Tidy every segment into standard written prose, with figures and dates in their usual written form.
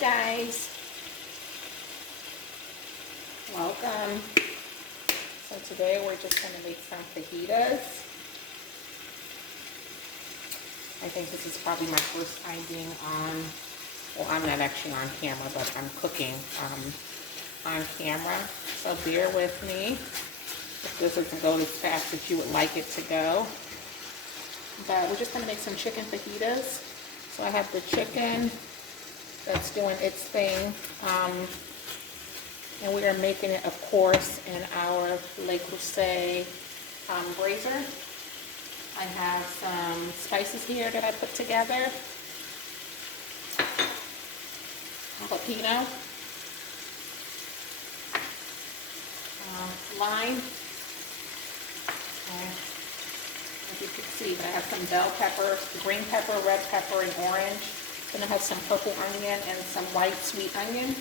guys, welcome. So today we're just going to make some fajitas. I think this is probably my first time being on, well, I'm not actually on camera, but I'm cooking on camera. So bear with me if this doesn't go as fast as you would like it to go. But we're just going to make some chicken fajitas. So I have the chicken that's doing its thing. And we are making it, of course, in our Creuset Braiser. I have some spices here that I put together. Jalapeno. Lime. As you can see, I have some bell pepper, green pepper, red pepper, and orange. Then I have some purple onion and some white sweet onion.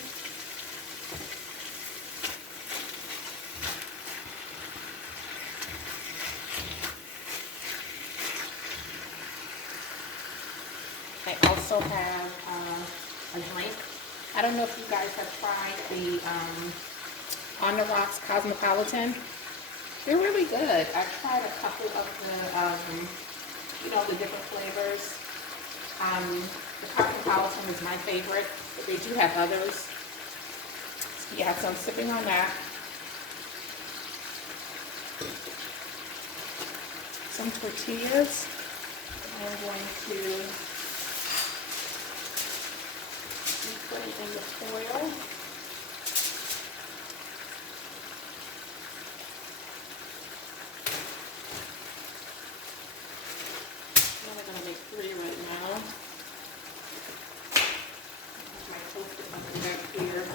I also have a drink. I don't know if you guys have tried the On the Rocks Cosmopolitan. They're really good. I've tried a couple of the, the different flavors. The Cosmopolitan is my favorite, but they do have others. Yeah, so I'm sipping on that. Some tortillas. I'm going to put it in the foil. I'm only going to make 3 right now. I have my toaster oven back here, so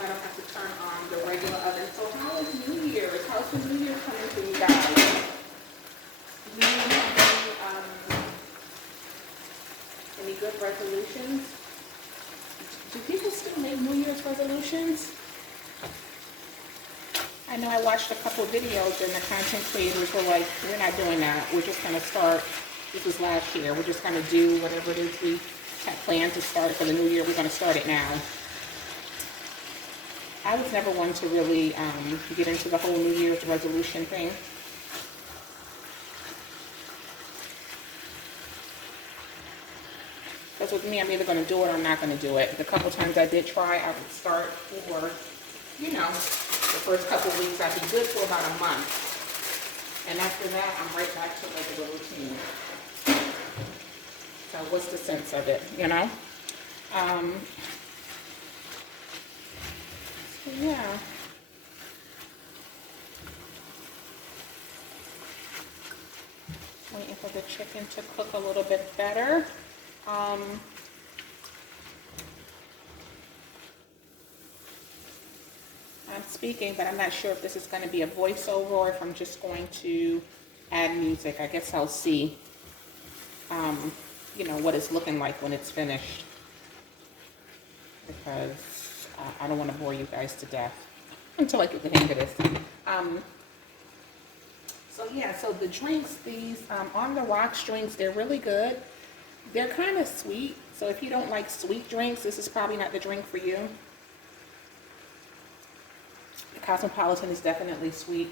I don't have to turn on the regular oven. So how is New Year's? How's the New Year coming for you guys? Do you have any good resolutions? Do people still make New Year's resolutions? I know I watched a couple videos and the content creators were like, we're not doing that. We're just going to start, this was last year, we're just going to do whatever it is we have planned to start for the new year. We're going to start it now. I was never one to really get into the whole New Year's resolution thing. Because with me, I'm either going to do it or I'm not going to do it. The couple times I did try, I would start for, the first couple of weeks, I'd be good for about a month. And after that, I'm right back to regular routine. So what's the sense of it, So yeah. Waiting for the chicken to cook a little bit better. I'm speaking, but I'm not sure if this is going to be a voiceover or if I'm just going to add music. I guess I'll see, what it's looking like when it's finished. Because I don't want to bore you guys to death until I get the hang of this. So the drinks, these On the Rocks drinks, they're really good. They're kind of sweet, so if you don't like sweet drinks, this is probably not the drink for you. The Cosmopolitan is definitely sweet.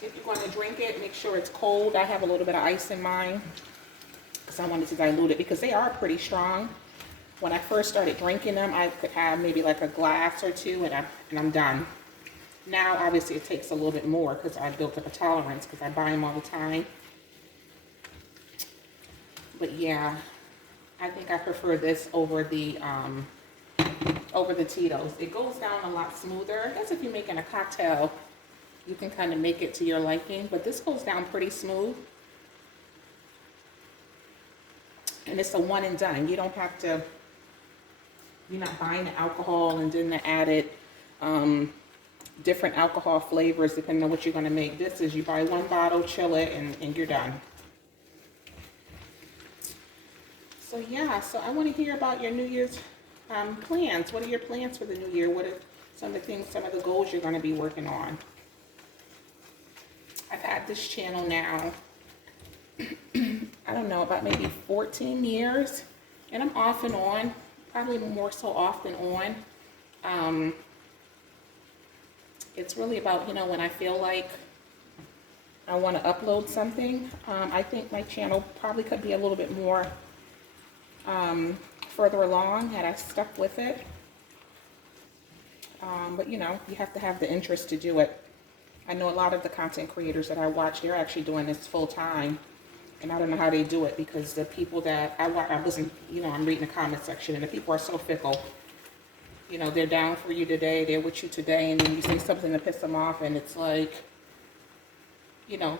If you're going to drink it, make sure it's cold. I have a little bit of ice in mine because I wanted to dilute it because they are pretty strong. When I first started drinking them, I could have maybe like a glass or two and I'm done. Now, obviously, it takes a little bit more because I built up a tolerance because I buy them all the time. But yeah, I think I prefer this over the Tito's. It goes down a lot smoother. I guess if you're making a cocktail, you can kind of make it to your liking. But this goes down pretty smooth. And it's a one and done. You don't have to, you're not buying the alcohol and then the added different alcohol flavors depending on what you're going to make. This is you buy one bottle, chill it, and you're done. So yeah, so I want to hear about your New Year's plans. What are your plans for the new year? What are some of the things, some of the goals you're going to be working on? I've had this channel now, I don't know, about maybe 14 years. And I'm off and on. probably more so off than on. It's really about, you know, when I feel like I want to upload something. I think my channel probably could be a little bit more further along had I stuck with it. But you know, you have to have the interest to do it. I know a lot of the content creators that I watch, they're actually doing this full time. And I don't know how they do it, because the people that I watch, you know, I'm reading the comment section, and the people are so fickle. You know, they're down for you today, they're with you today, and then you say something to piss them off, and it's like, you know,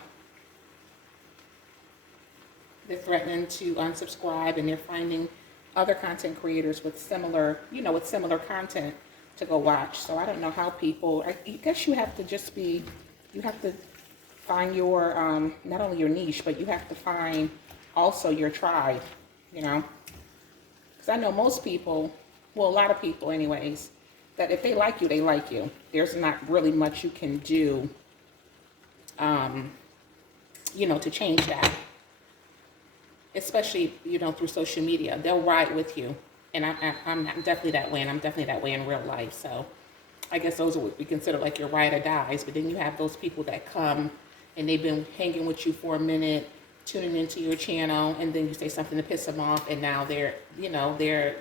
they're threatening to unsubscribe, and they're finding other content creators with similar, you know, with similar content to go watch. So I don't know how people, I guess you have to just be, you have to find your, not only your niche, but you have to find also your tribe, you know. Because I know most people, well, a lot of people anyways, that if they like you, they like you. There's not really much you can do, you know, to change that. Especially, you know, through social media. They'll ride with you. And I'm definitely that way, and I'm definitely that way in real life. So I guess those are what we consider like your ride or dies. But then you have those people that come and they've been hanging with you for a minute, tuning into your channel, and then you say something to piss them off, and now they're, you know, their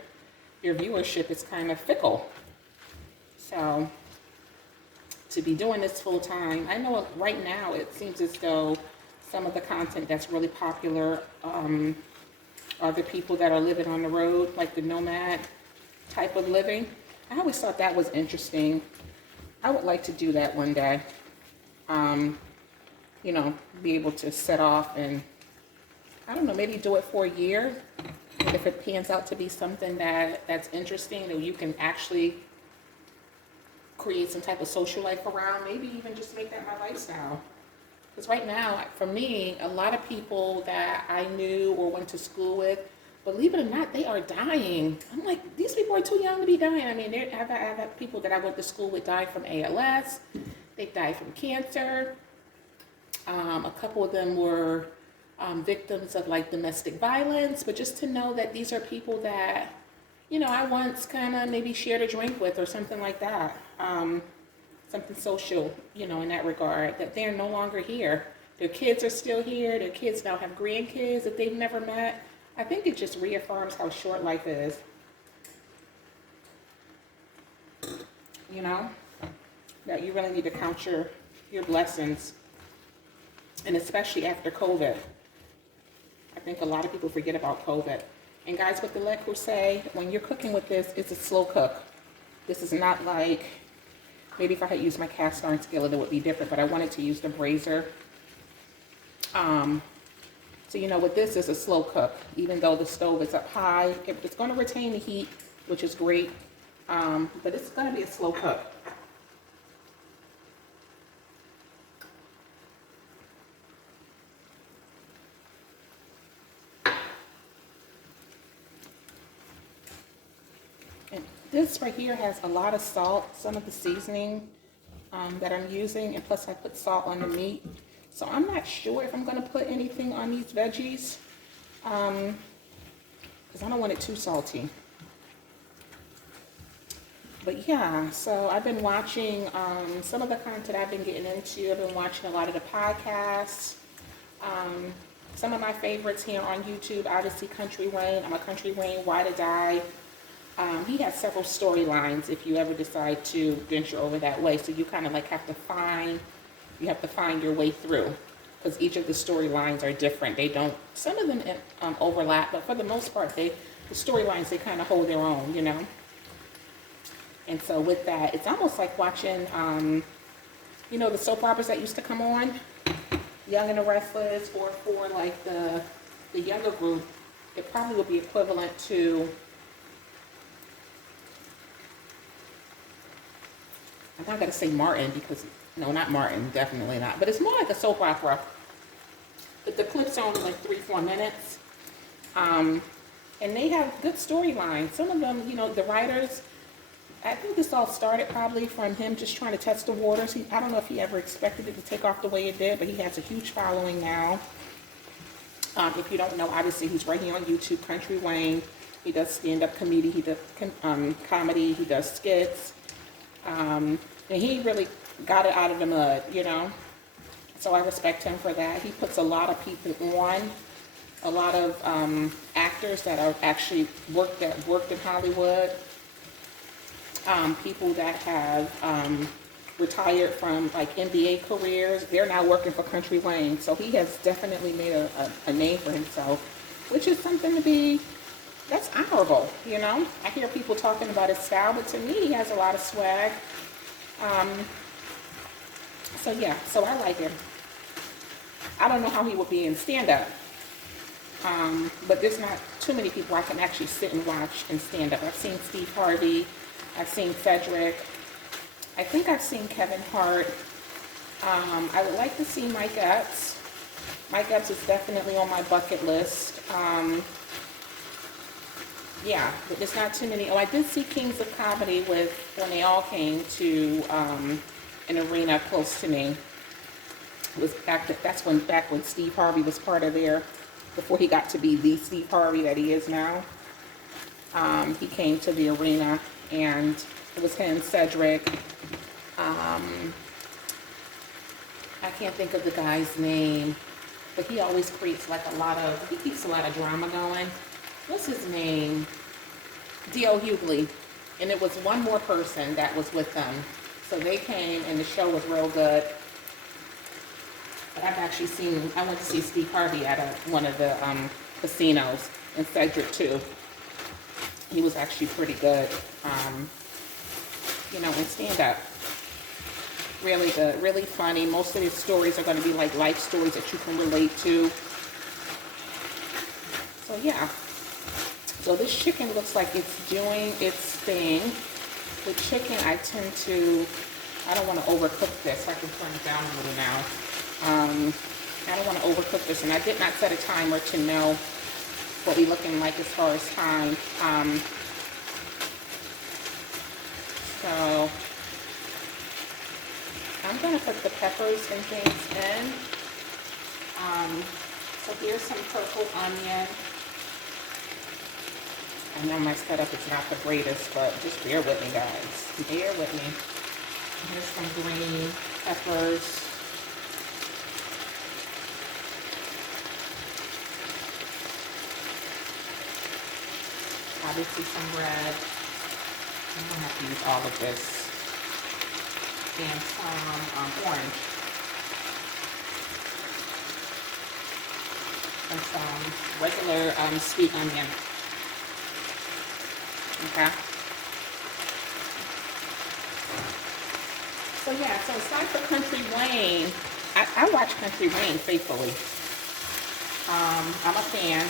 viewership is kind of fickle. So to be doing this full time, I know right now it seems as though some of the content that's really popular are the people that are living on the road, like the nomad type of living. I always thought that was interesting. I would like to do that one day. You know, be able to set off and, I don't know, maybe do it for a year. And if it pans out to be something that's interesting, that you can actually create some type of social life around, maybe even just make that my lifestyle. Because right now, for me, a lot of people that I knew or went to school with, believe it or not, they are dying. I'm like, these people are too young to be dying. I mean, I've had people that I went to school with die from ALS. They died from cancer. A couple of them were victims of like domestic violence. But just to know that these are people that, you know, I once kind of maybe shared a drink with or something like that. Something social, you know, in that regard, that they're no longer here. Their kids are still here. Their kids now have grandkids that they've never met. I think it just reaffirms how short life is. You know, that you really need to count your blessings. And especially after COVID. I think a lot of people forget about COVID. And guys, with the Le Creuset, when you're cooking with this, it's a slow cook. This is not like, maybe if I had used my cast iron skillet, it would be different, but I wanted to use the braiser. So, you know, with this, it's a slow cook. Even though the stove is up high, it's going to retain the heat, which is great, but it's going to be a slow cook. And this right here has a lot of salt, some of the seasoning that I'm using, and plus I put salt on the meat. So I'm not sure if I'm going to put anything on these veggies, because I don't want it too salty. But yeah, so I've been watching some of the content I've been getting into. I've been watching a lot of the podcasts. Some of my favorites here on YouTube, obviously Country Wayne. I'm a Country Wayne Why to Die. He has several storylines if you ever decide to venture over that way. So you kind of like have to find your way through, because each of the storylines are different. They don't, some of them overlap, but for the most part, the storylines, they kind of hold their own, you know. And so with that, it's almost like watching, you know, the soap operas that used to come on, Young and the Restless, or for like the younger group, it probably would be equivalent to, I'm not going to say Martin, because, no, not Martin, definitely not. But it's more like a soap opera. But the clips are only like 3-4 minutes. And they have good storylines. Some of them, you know, the writers, I think this all started probably from him just trying to test the waters. I don't know if he ever expected it to take off the way it did, but he has a huge following now. If you don't know, obviously he's right here on YouTube, Country Wayne. He does stand-up comedy. He does comedy. He does skits. And he really got it out of the mud, you know. So I respect him for that. He puts a lot of people on, a lot of actors that are actually worked in Hollywood, people that have retired from like NBA careers. They're now working for Country Wayne. So he has definitely made a name for himself, which is something to be, that's honorable, you know. I hear people talking about his style, but to me, he has a lot of swag. So yeah, so I like him. I don't know how he would be in stand-up, but there's not too many people I can actually sit and watch in stand-up. I've seen Steve Harvey, I've seen Cedric, I think I've seen Kevin Hart. I would like to see Mike Epps. Mike Epps is definitely on my bucket list. Yeah, but there's not too many. Oh, I did see Kings of Comedy when they all came to an arena close to me. It was back when Steve Harvey was part of there, before he got to be the Steve Harvey that he is now. He came to the arena, and it was him, Cedric. I can't think of the guy's name, but he always creates like he keeps a lot of drama going. What's his name? D.O. Hughley. And it was one more person that was with them. So they came, and the show was real good. But I've actually I went to see Steve Harvey at one of the casinos, and Cedric too. He was actually pretty good, you know, in stand-up. Really good, really funny. Most of his stories are going to be like life stories that you can relate to. So yeah. So this chicken looks like it's doing its thing. With chicken, I don't want to overcook this. I can turn it down a little now. I don't want to overcook this, and I did not set a timer to know what we're looking like as far as time. So I'm going to put the peppers and things in. So here's some purple onion. I know my setup is not the greatest, but just bear with me, guys. Bear with me. Here's some green peppers. Obviously some red. I'm going to have to use all of this. And some orange. And some regular sweet onion. Okay. So yeah, so aside for Country Wayne, I watch Country Wayne faithfully. I'm a fan.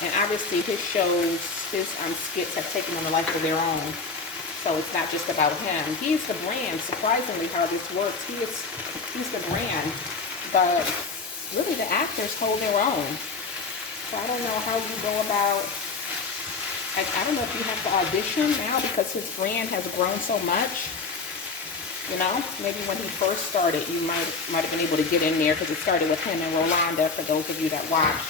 And obviously his shows, his skits have taken on a life of their own. So it's not just about him. He's the brand. Surprisingly how this works. He's the brand. But really the actors hold their own. So I don't know how you go about, I don't know if you have to audition now because his brand has grown so much. You know, maybe when he first started, you might have been able to get in there because it started with him and Rolanda, for those of you that watch.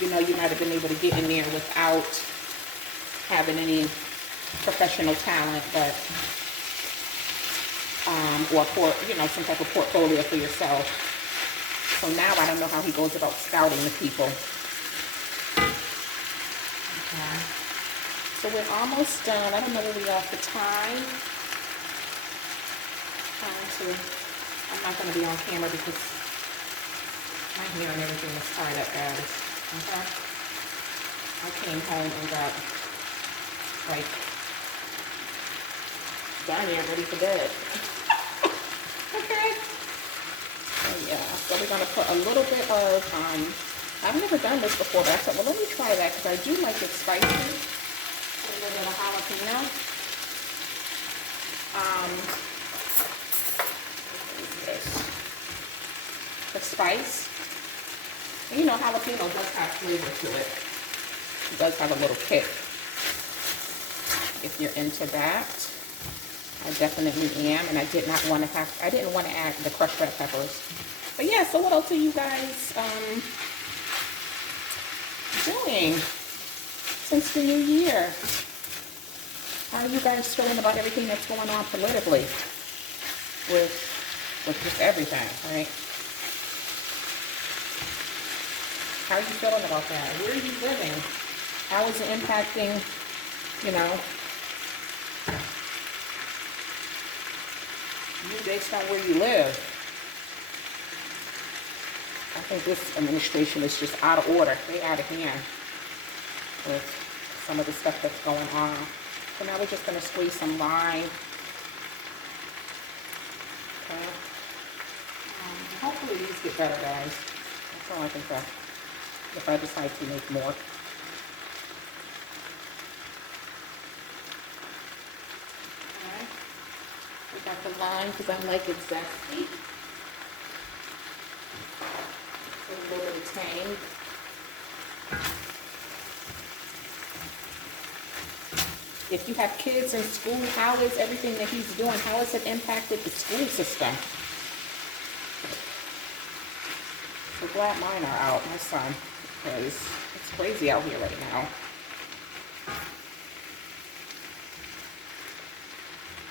You know, you might have been able to get in there without having any professional talent, but, or you know, some type of portfolio for yourself. So now I don't know how he goes about scouting the people. Okay. So we're almost done. I don't know where we are for time. I'm not going to be on camera because my hair and everything is tied up, guys. Okay. I came home and got like done here, ready for bed. Okay. So yeah. So we're going to put a little bit of I've never done this before, but I thought, well, let me try that because I do like it spicy. A little bit of jalapeno. The spice. And you know, jalapeno does have flavor to it. It does have a little kick. If you're into that, I definitely am. And I didn't want to add the crushed red peppers. But yeah, so what else are you guys doing since the new year? How are you guys feeling about everything that's going on politically with just everything, right? How are you feeling about that? Where are you living? How is it impacting, you know, you based on where you live? I think this administration is just out of order. They out of hand with some of the stuff that's going on. So now we're just going to squeeze some lime. Okay. Hopefully these get better, guys. That's all I can say. If I decide to make more. Okay. We got the lime because I like it zesty. A little bit of tang. If you have kids in school, how is everything that he's doing, how has it impacted the school system? So glad mine are out, my son, because it's crazy out here right now.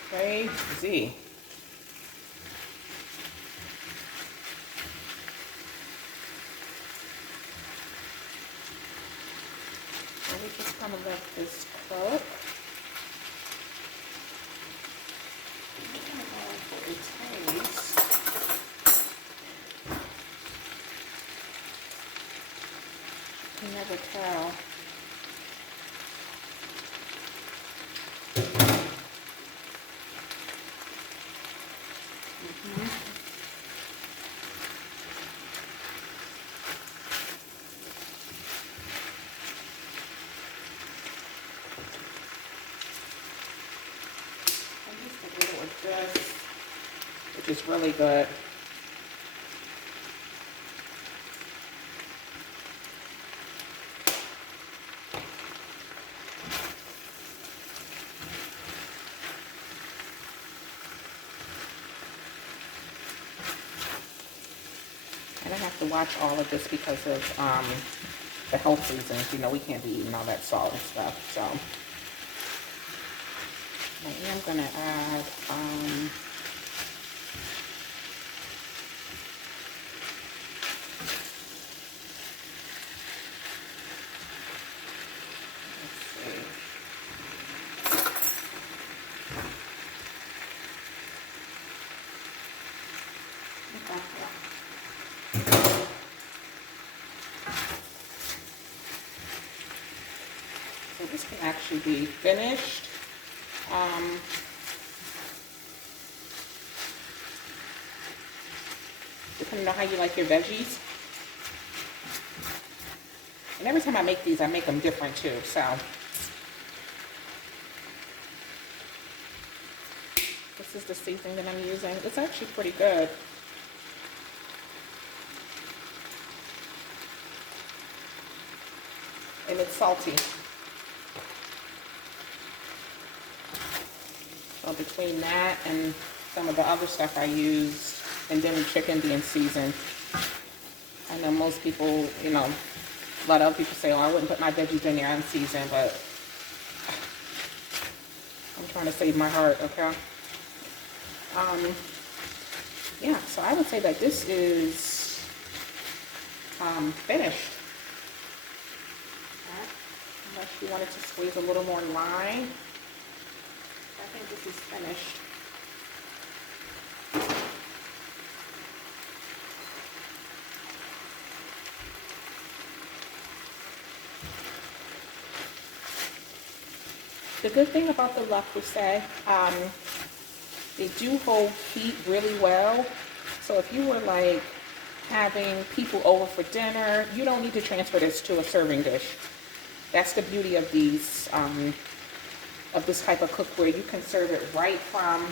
Crazy. So we just kind of let this cook. You can never tell. This, which is really good. And I have to watch all of this because of the health reasons. You know, we can't be eating all that salt and stuff, so. I am gonna add so this can actually be finished. Depending on how you like your veggies. And every time I make these, I make them different too, so. This is the seasoning that I'm using. It's actually pretty good. And it's salty. So between that and some of the other stuff I use, and then the chicken being seasoned. I know most people, you know, a lot of other people say, oh, I wouldn't put my veggies in there unseasoned, but I'm trying to save my heart, okay? Yeah, so I would say that this is finished. Okay. Unless you wanted to squeeze a little more lime. I think this is finished. The good thing about the Le Creuset, they do hold heat really well. So if you were like having people over for dinner, you don't need to transfer this to a serving dish. That's the beauty of these, of this type of cookware. You can serve it right from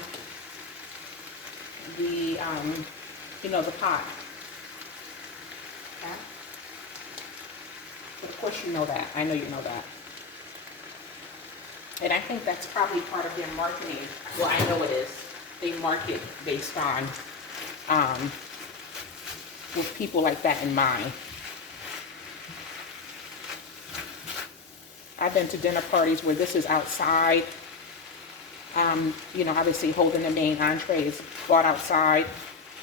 the, you know, the pot. Okay? But of course you know that. I know you know that. And I think that's probably part of their marketing. Well, I know it is. They market based on, with people like that in mind. I've been to dinner parties where this is outside. You know, obviously holding the main entree is brought outside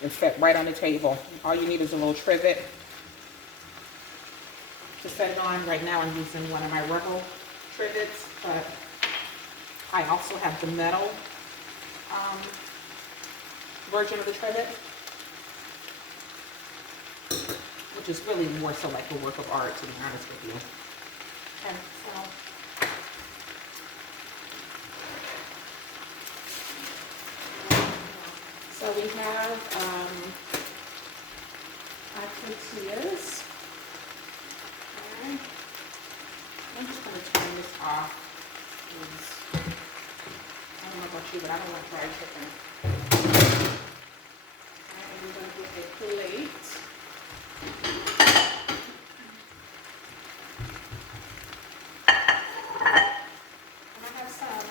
and set right on the table. All you need is a little trivet to set it on. Right now I'm using one of my rubber trivets, but I also have the metal version of the trivet, which is really more so like a work of art, to be honest with you. And so we have our tortillas. Okay. I'm just going to turn this off. I don't know about you, but I don't like fried chicken. And we're going to get a plate. And I have some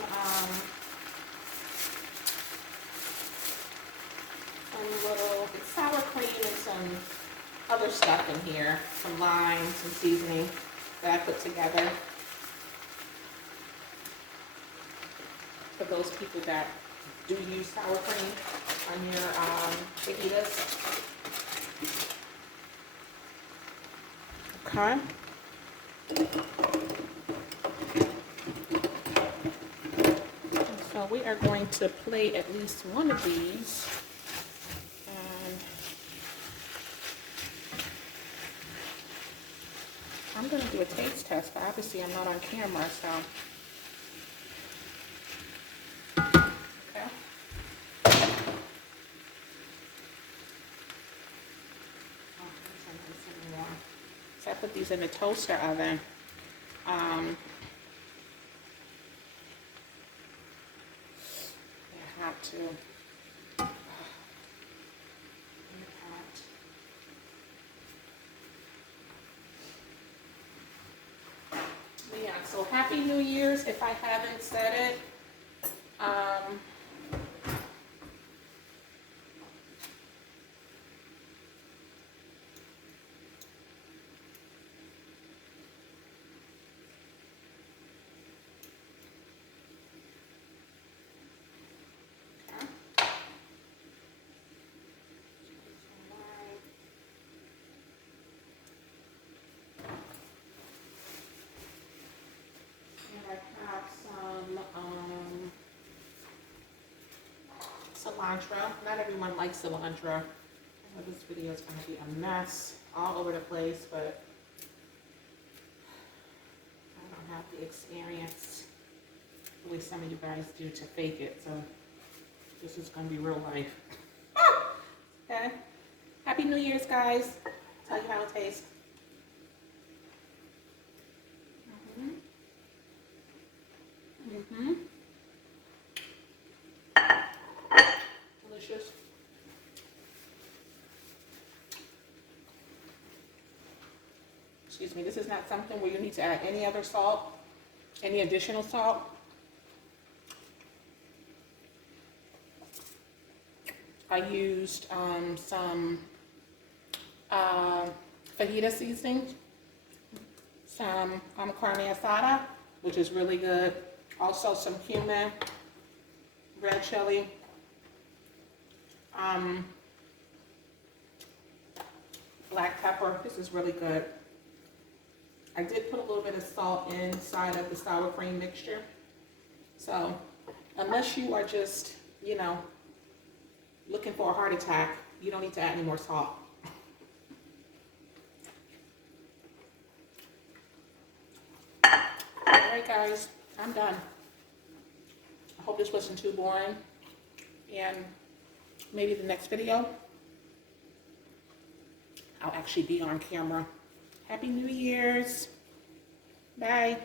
little sour cream and some other stuff in here, some lime, some seasoning that I put together for those people that do use sour cream on your fajitas. Okay. So we are going to plate at least one of these. And I'm going to do a taste test, but obviously I'm not on camera, so. Okay. So I put these in the toaster oven. I have to. Yeah, so Happy New Year's if I haven't said it. Cilantro. Not everyone likes cilantro. I know this video is going to be a mess all over the place, but I don't have the experience the way some of you guys do to fake it, so this is going to be real life. Okay. Happy New Year's, guys. Tell you how it tastes. Delicious. Excuse me, this is not something where you need to add any other salt, any additional salt. I used some fajita seasoning, some carne asada, which is really good. Also some cumin, red chili, black pepper. This is really good. I did put a little bit of salt inside of the sour cream mixture. So unless you are just, you know, looking for a heart attack, you don't need to add any more salt. Alright guys, I'm done. I hope this wasn't too boring. And maybe the next video, I'll actually be on camera. Happy New Year's. Bye.